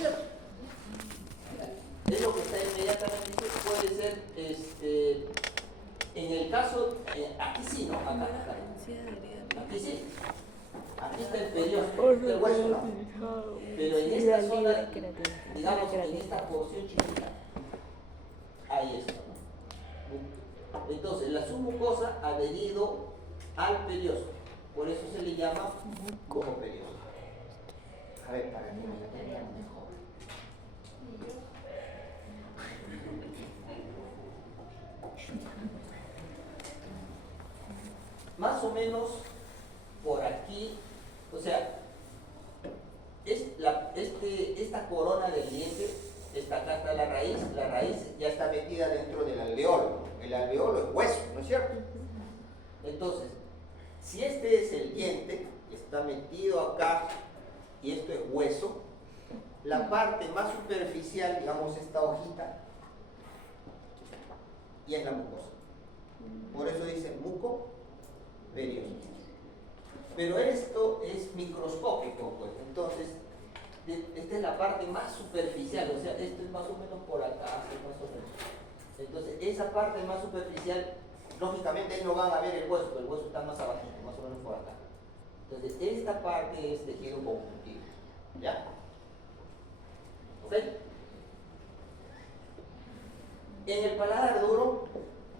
cierto? Es lo que está inmediatamente, puede ser, en el caso, aquí sí, ¿no? Acá. Aquí sí. Aquí está el periósteo, el hueso, ¿no? Pero en esta zona, digamos, en esta porción chiquita, hay esto, ¿no? Entonces, la submucosa ha adherido al periósteo. Por eso se le llama mucoperiósteo. A ver, para que me la tengan mejor. Más o menos por aquí, o sea, esta corona del diente, acá está la raíz ya está metida dentro del alveolo. El alveolo es hueso, ¿no es cierto? Entonces, si este es el diente, está metido acá y esto es hueso, la parte más superficial, digamos esta hojita, y es la mucosa. Por eso dice mucoperiósteo. Pero esto es microscópico, pues. Entonces, esta es la parte más superficial, o sea, esto es más o menos por acá, más o menos. Entonces, esa parte más superficial, lógicamente ahí no van a ver el hueso, pero el hueso está más abajito, más o menos por acá. Entonces, esta parte es tejido conjuntivo. ¿Ya? ¿Ok? En el paladar duro,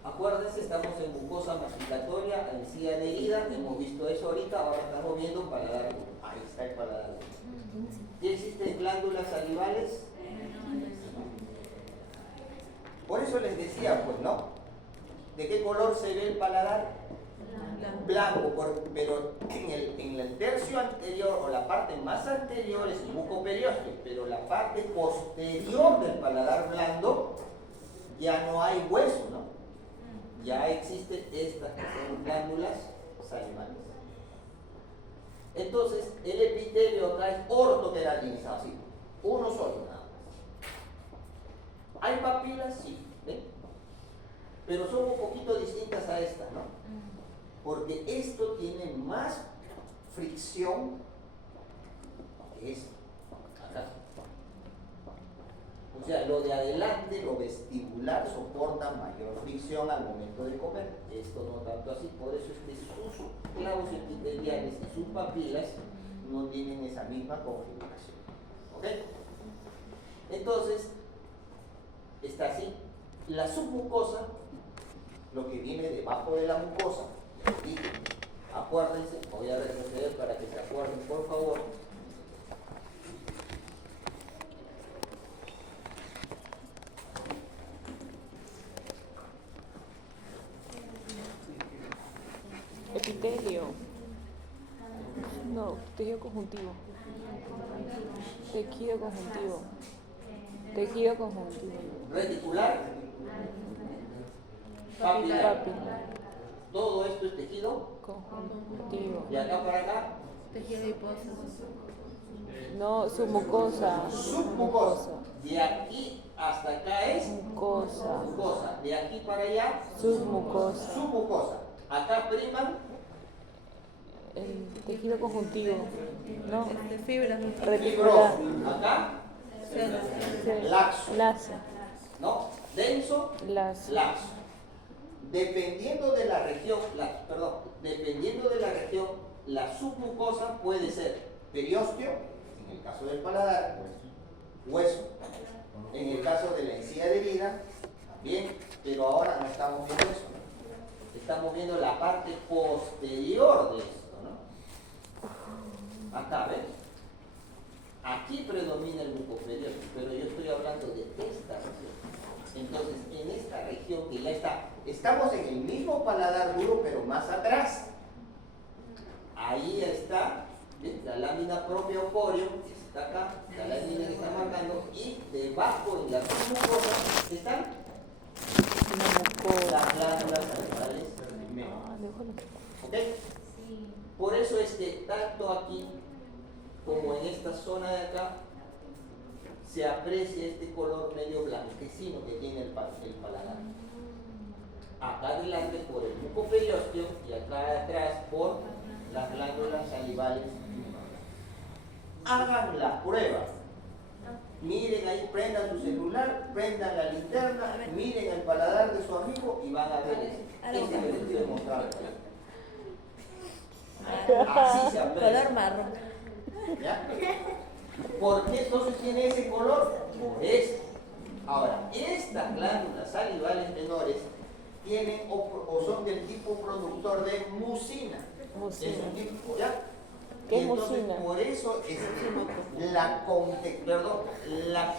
acuérdense, estamos en mucosa masticatoria, encía adherida, hemos visto eso ahorita, ahora estamos viendo paladar duro. Ahí está el paladar duro. ¿Y existen glándulas salivales? Por eso les decía, pues, ¿no? ¿De qué color se ve el paladar? Blanco, pero en el tercio anterior o la parte más anterior es el mucoperiósteo, pero la parte posterior del paladar blando ya no hay hueso, ¿no? Ya existen estas que son glándulas salivales. Entonces, el epitelio acá es ortoqueratinizado, así, uno solo nada más. ¿Hay papilas? Sí, ¿ven? Pero son un poquito distintas a esta, ¿no? Porque esto tiene más fricción que esto, acá. O sea, lo de adelante, lo vestibular, soporta mayor fricción al momento de comer. Esto no tanto así, por eso es que sus clavos epiteliales y sus papilas no tienen esa misma configuración. ¿Ok? Entonces, está así. La submucosa, lo que viene debajo de la mucosa, y acuérdense, voy a retroceder para que se acuerden, por favor. Epitelio. No, tejido conjuntivo. Tejido conjuntivo. Tejido conjuntivo. Reticular. Papilar. Papilar. Todo esto es tejido Conjuntivo. de acá para acá. Tejido adiposo. No, submucosa. Submucosa. De aquí hasta acá es Mucosa. mucosa. De aquí para allá, Submucosa. submucosa. Acá priman El tejido conjuntivo. No. De fibras. Reticular. fibroso. Acá, Sí. laxo. Lazo. ¿No? Denso, Lazo. laxo. Dependiendo de la región, la submucosa puede ser periósteo, en el caso del paladar, hueso, en el caso de la encía adherida, también, pero ahora no estamos viendo eso, ¿no? Estamos viendo la parte posterior de esto, ¿no? Acá, ¿ves? Aquí predomina el mucoperiósteo, pero yo estoy hablando de esta región. Entonces, en esta región que ya estamos en el mismo paladar duro, pero más atrás. Ahí está, ¿ves? La lámina propia ocorio, que está acá, la lámina que está marcando, y debajo en la submucosa están las glándulas salivales. ¿Ok? Por eso es que tanto aquí como en esta zona de acá se aprecia este color medio blanquecino que tiene el paladar. Acá adelante por el mucoperiósteo y acá atrás por las glándulas salivales. Hagan la prueba prendan su celular, prendan la linterna, miren el paladar de su amigo y van a ver ese ejercicio demostrado. Así se aprende. Color marrón. ¿Ya? ¿Por qué entonces tiene ese color? Por esto. Ahora, estas glándulas salivales menores tienen o son del tipo productor de mucina. Mucina. Es un tipo, ¿ya? ¿Qué Y es entonces, mucina? por eso la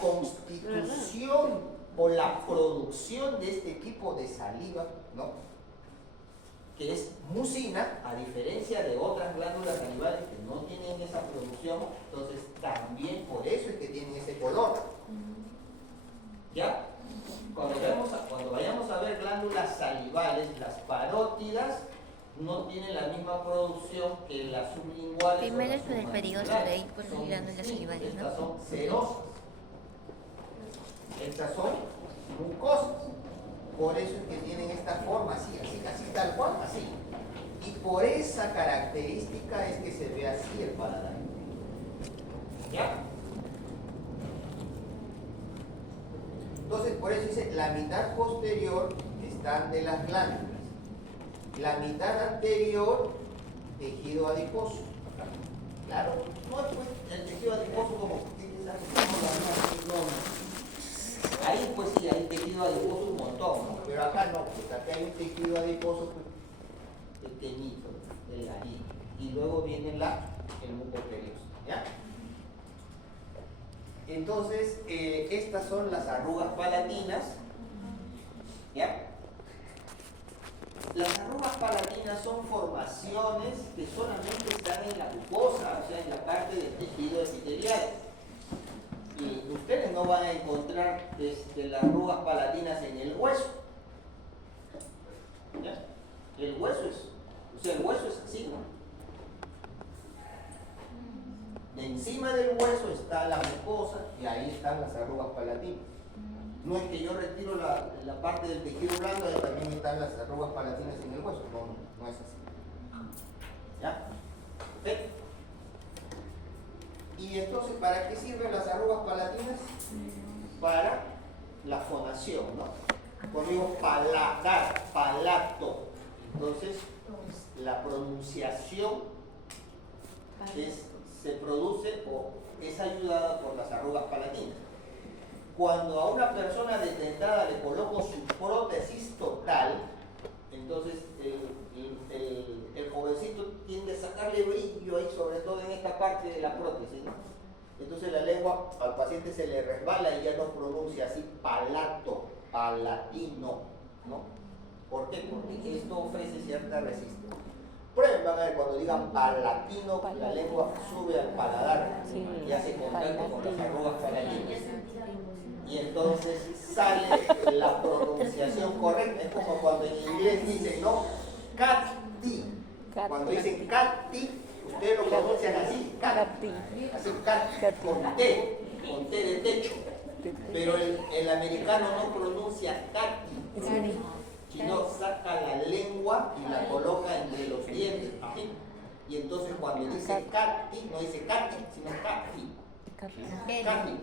constitución o la producción de este tipo de saliva, ¿no?, que es mucina, a diferencia de otras glándulas salivales que no tienen esa producción, entonces también por eso es que tienen ese color. ¿Ya? Cuando vayamos a ver glándulas salivales, las parótidas no tienen la misma producción que las sublinguales. Primero o es por el periodo de ahí por las glándulas salivales, ¿no? Estas son serosas. Estas son mucosas. Por eso es que tienen esta forma, así tal cual, así. Y por esa característica es que se ve así el paladar. ¿Ya? Entonces, por eso dice, la mitad posterior están de las glándulas. La mitad anterior, tejido adiposo. Claro, no es pues el tejido adiposo como ahí pues sí, hay tejido adiposo un montón, ¿no? Pero acá no, pues acá hay un tejido adiposo pues, pequeñito, delgadito. Y luego viene el mucoperioso, ¿ya? Entonces, estas son las arrugas palatinas, ¿ya? Las arrugas palatinas son formaciones que solamente están en la mucosa, o sea, en la parte del tejido epitelial. Y ustedes no van a encontrar las arrugas palatinas en el hueso. ¿Ya? El hueso es así, ¿no? Encima del hueso está la mucosa y ahí están las arrugas palatinas. No es que yo retiro la parte del tejido blando y también están las arrugas palatinas en el hueso. No es así. ¿Ya? ¿Ve? Y entonces, ¿para qué sirven las arrugas palatinas? Para la fonación, ¿no? Cuando digo paladar, palato, entonces la pronunciación se produce o es ayudada por las arrugas palatinas. Cuando a una persona desdentada le coloco su prótesis total, entonces el jovencito tiende a sacarle brillo ahí, sobre todo en esta parte de la prótesis, ¿no? Entonces la lengua al paciente se le resbala y ya no pronuncia así palato, palatino, ¿no? ¿Por qué? Porque esto ofrece cierta resistencia. Prueben, van a ver, cuando digan palatino, la lengua sube al paladar y hace contacto con las arrugas palatinas. Y entonces sale la pronunciación correcta. Es como cuando en inglés dicen, ¿no? Cati. Cuando dicen cati, ustedes lo pronuncian así, cati. Así, cati, con T de techo. Pero el americano no pronuncia cati, sino saca la lengua y la coloca entre los dientes. ¿Sí? Y entonces cuando dice cati, no dice cati, sino cati. Cati.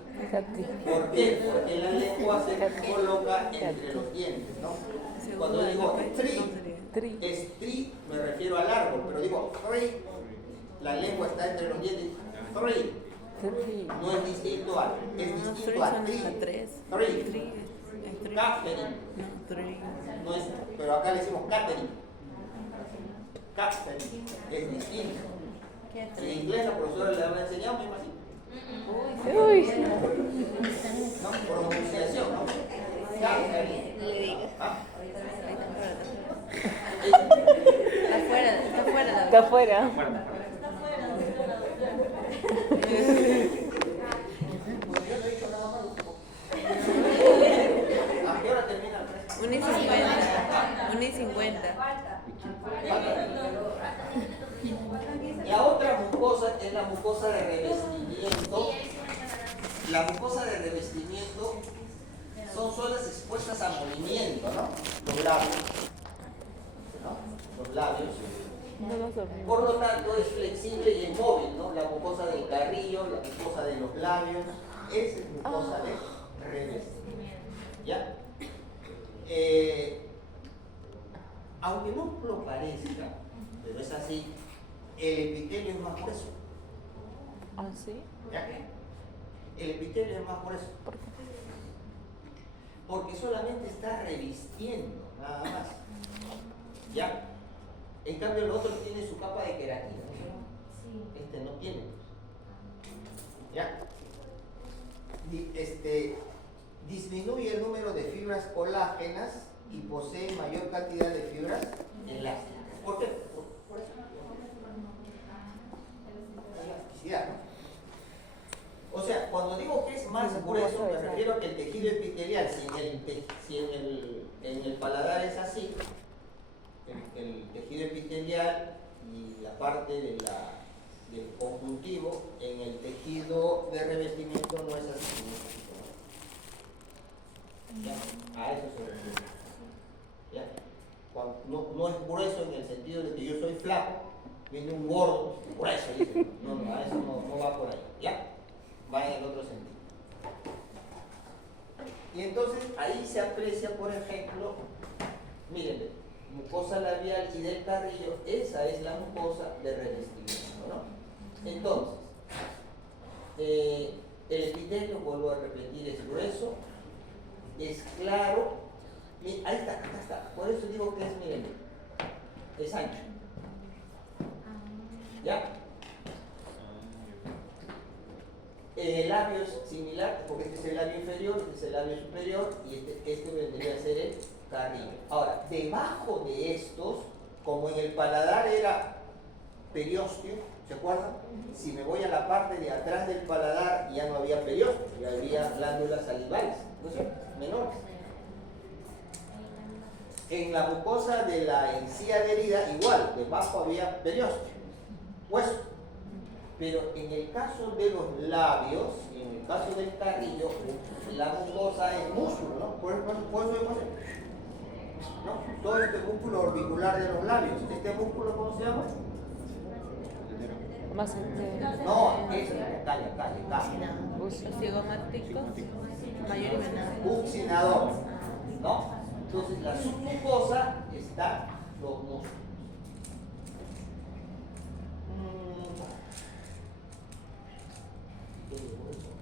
¿Por qué? Porque la lengua se coloca entre los dientes, ¿no? Cuando digo tree, es tree, me refiero al árbol, pero digo tree, la lengua está entre los dientes, tree. No es distinto a, es distinto a tree. Tree. Catherine. No es, pero acá le decimos Catherine. Catherine es distinto. En inglés la profesora le habrá enseñado, me imagino. Uy. No, pronunciación, ¿no? Catherine. ¿Ah? Está afuera. ¿A qué hora termina el precio? 1:50. La otra mucosa es la mucosa de revestimiento. La mucosa de revestimiento son zonas expuestas a movimiento, ¿no? Los labios. ¿No? Los labios. Por lo tanto es flexible y es móvil, ¿no? La mucosa del carrillo, la mucosa de los labios, esa es mucosa de revestimiento. ¿Ya? Aunque no lo parezca, pero es así, el epitelio es más grueso. ¿Ah, sí? ¿Ya? El epitelio es más grueso. ¿Por qué? Porque solamente está revistiendo, nada más. ¿Ya? En cambio el otro tiene su capa de queratina. Este no tiene. ¿Ya? Disminuye el número de fibras colágenas y posee mayor cantidad de fibras elásticas. ¿Por qué? Por eso. Elasticidad, ¿no? O sea, cuando digo que es más grueso, me refiero a que el tejido epitelial, si en el paladar es así, el tejido epitelial y la parte del conjuntivo, en el tejido de revestimiento no es así. ¿Ya? A eso se refiere. ¿Ya? No es grueso en el sentido de que yo soy flaco, viene un gordo, grueso, dice. No, a eso no va por ahí. ¿Ya? Va en el otro sentido. Y entonces ahí se aprecia, por ejemplo, mírenme, mucosa labial y del carrillo, esa es la mucosa de revestimiento, ¿no? Entonces, el epitelio, vuelvo a repetir, es grueso, es claro, ahí está, acá está, por eso digo que es, mírenme, es ancho. ¿Ya? El labio es similar, porque este es el labio inferior, este es el labio superior y este vendría a ser el carrillo. Ahora, debajo de estos, como en el paladar era periósteo, ¿se acuerdan? Si me voy a la parte de atrás del paladar ya no había periósteo, ya había glándulas salivales, ¿no es cierto? Menores. En la mucosa de la encía adherida igual, debajo había periósteo, hueso. Pero en el caso de los labios, en el caso del carrillo, la mucosa es músculo, ¿no? Por eso vemos, ¿no? Todo este músculo orbicular de los labios. ¿Este músculo cómo se llama? Más entero. No, es calla. Cigomático, mayor y menor. Buccinador, ¿no? Entonces la submucosa está los músculos.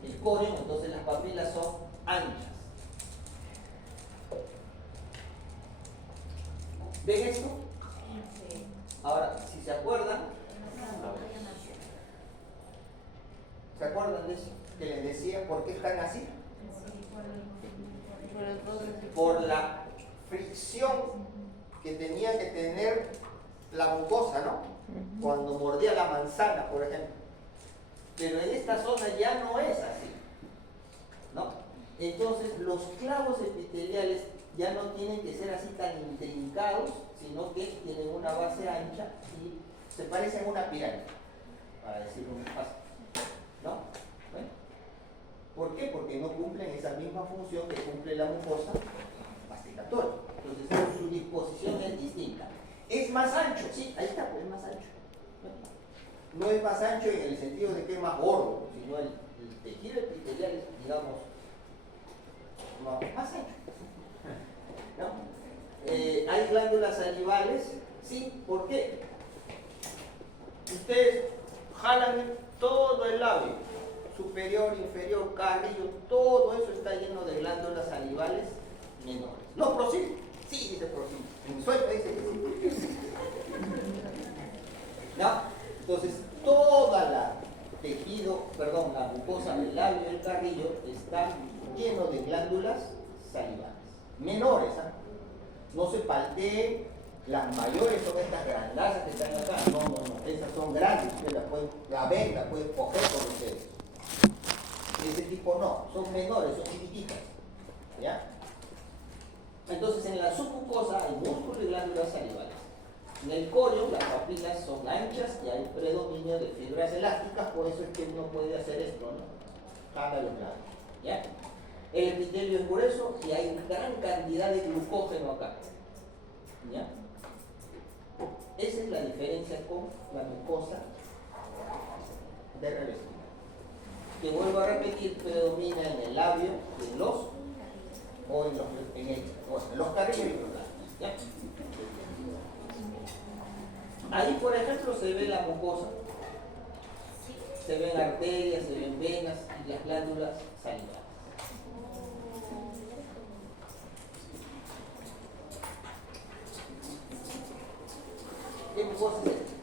El córeo, entonces las papilas son anchas. ¿Ven esto? Ahora, si se acuerdan, ¿se acuerdan de eso? Que les decía por qué están así. Por la fricción que tenía que tener la mucosa, ¿no? Cuando mordía la manzana, por ejemplo. Pero en esta zona ya no es así, ¿no? Entonces los clavos epiteliales ya no tienen que ser así tan intrincados, sino que tienen una base ancha y se parecen a una pirámide, para decirlo muy fácil, ¿no? ¿Bueno? ¿Por qué? Porque no cumplen esa misma función que cumple la mucosa masticatoria. Entonces su disposición es distinta. ¿Es más ancho? Sí, ahí está, pues es más ancho. No es más ancho en el sentido de que es más gordo, sino el tejido epitelial es, digamos, más ancho. ¿No? ¿Hay glándulas salivales? Sí, ¿por qué? Ustedes jalan todo el labio, superior, inferior, carrillo, todo eso está lleno de glándulas salivales menores. ¿No prosigue? Sí, dice prosigue. En mi sueño dice que sí. ¿No? Entonces, toda la mucosa del labio y el carrillo está lleno de glándulas salivales. Menores, ¿ah? No se palteen, las mayores son estas grandazas que están acá. No, esas son grandes, ustedes la ven, la pueden coger con ustedes. Ese tipo no, son menores, son chiquititas. ¿Ya? Entonces, en la submucosa hay músculo y glándulas salivales. En el córeo las papilas son anchas y hay predominio de fibras elásticas, por eso es que uno puede hacer esto, ¿no? Jala los labios, ¿ya? El epitelio es grueso y hay gran cantidad de glucógeno acá, ¿ya? Esa es la diferencia con la mucosa de revestimiento. Que vuelvo a repetir, predomina en el labio de los o en los carriles y los labios. ¿Ya? Ahí, por ejemplo, se ve la mucosa, se ven arterias, se ven venas y las glándulas salivares. ¿Qué mucosa es esta?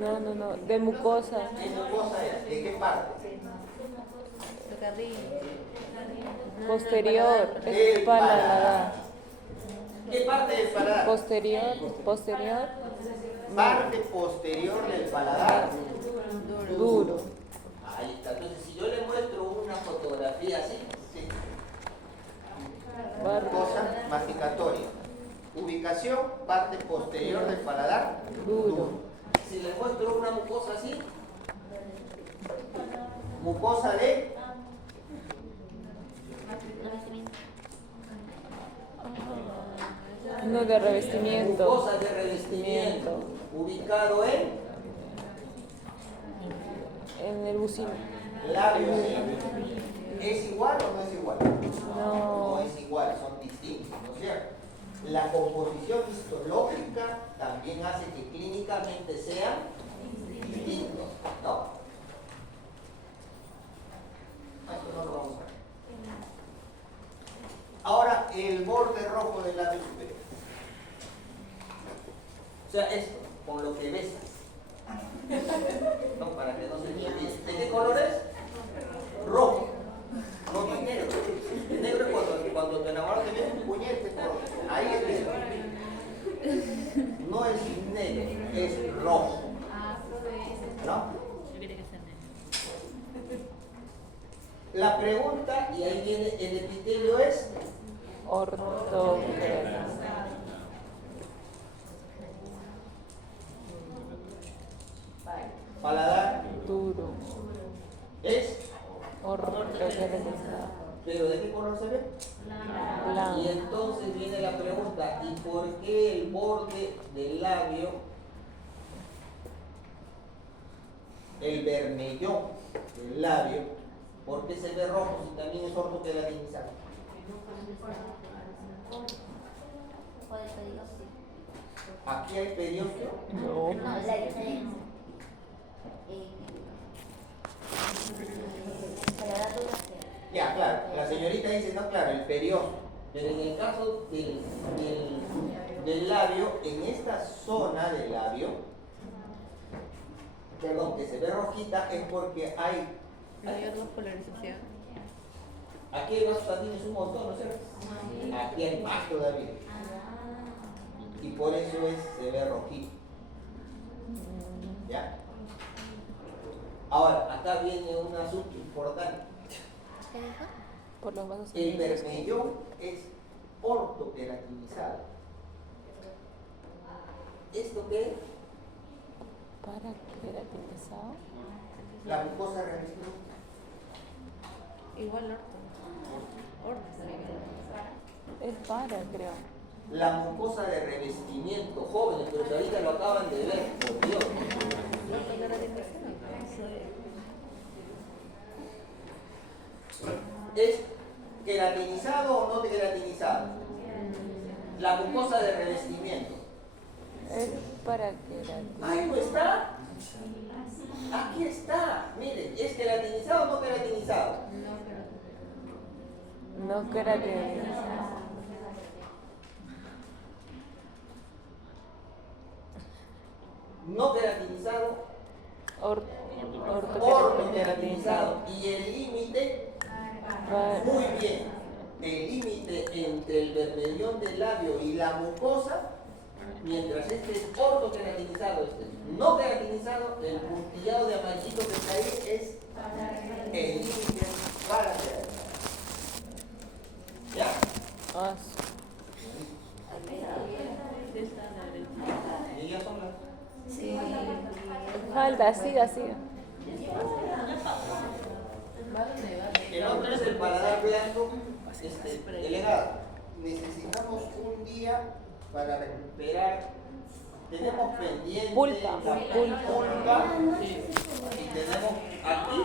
No, de mucosa. ¿Qué mucosa es? ¿De qué parte? Posterior, Del es paladar. ¿Qué parte del paladar? Posterior, Parte posterior del paladar. duro. Ahí está. Entonces, si yo le muestro una fotografía así, sí. Mucosa masticatoria. Ubicación, parte posterior del paladar. Duro. Si le muestro una mucosa así, mucosa de No, de revestimiento. mucosa de revestimiento, ubicado en el bucino. labios. ¿Es igual o no es igual? No. No es igual, son distintos, ¿no es cierto? La composición histológica también hace que clínicamente sean distintos, ¿no? Esto no lo vamos a ver. Ahora, el borde rojo del labio superior. O sea, esto, con lo que besas. No, para que no se me olvide. ¿De qué color es? Rojo. No es negro. El negro es cuando te enamoras te viene un puñete. Ahí es negro. No es negro, es rojo. ¿No? La pregunta, y ahí viene el epitelio, es Ortoqueratizado. paladar, Duro. es, Ortoqueratizado. pero ¿de qué color se ve? Y Blanco. entonces viene la pregunta, ¿y por qué el borde del labio, el bermellón del labio, por qué se ve rojo si también es ortoqueratinizado? Aquí hay periósteo. No. Ya, claro, la señorita dice, no, claro, el periósteo. Pero en el caso del labio, en esta zona del labio, perdón, que se ve rojita, es porque hay. Mayor polarización. Aquí hay vasostatines un montón, ¿no es cierto? Aquí hay más todavía. Y por eso se ve rojito. ¿Ya? Ahora, acá viene un asunto importante. ¿Qué dijo? Por los vasos El sanguíneos. bermellón es ortoqueratinizado. ¿Esto qué es? Para queratinizado. La mucosa revestida. Igual orto. Orto también. Es para, creo. La mucosa de revestimiento, jóvenes, pero que ahorita lo acaban de ver, por Dios. ¿Es queratinizado o no queratinizado? La mucosa de revestimiento. Es para queratinizado. Ahí no está. Aquí está. Miren, ¿es queratinizado o no queratinizado? No queratinizado. No queratinizado, Ortoqueratinizado. ortoqueratinizado. Y el límite, Para- muy bien, el límite entre el bermellón del labio y la mucosa, mientras este es ortoqueratinizado, este es no queratinizado, el puntillado de amarillito que está ahí es el límite para queratinizar. ¿Ya? Ah, Y ya son las. falta, siga. El otro es el paladar blanco delegado. Necesitamos un día para recuperar Tenemos pendiente Pulpa, la pulpa. pulpa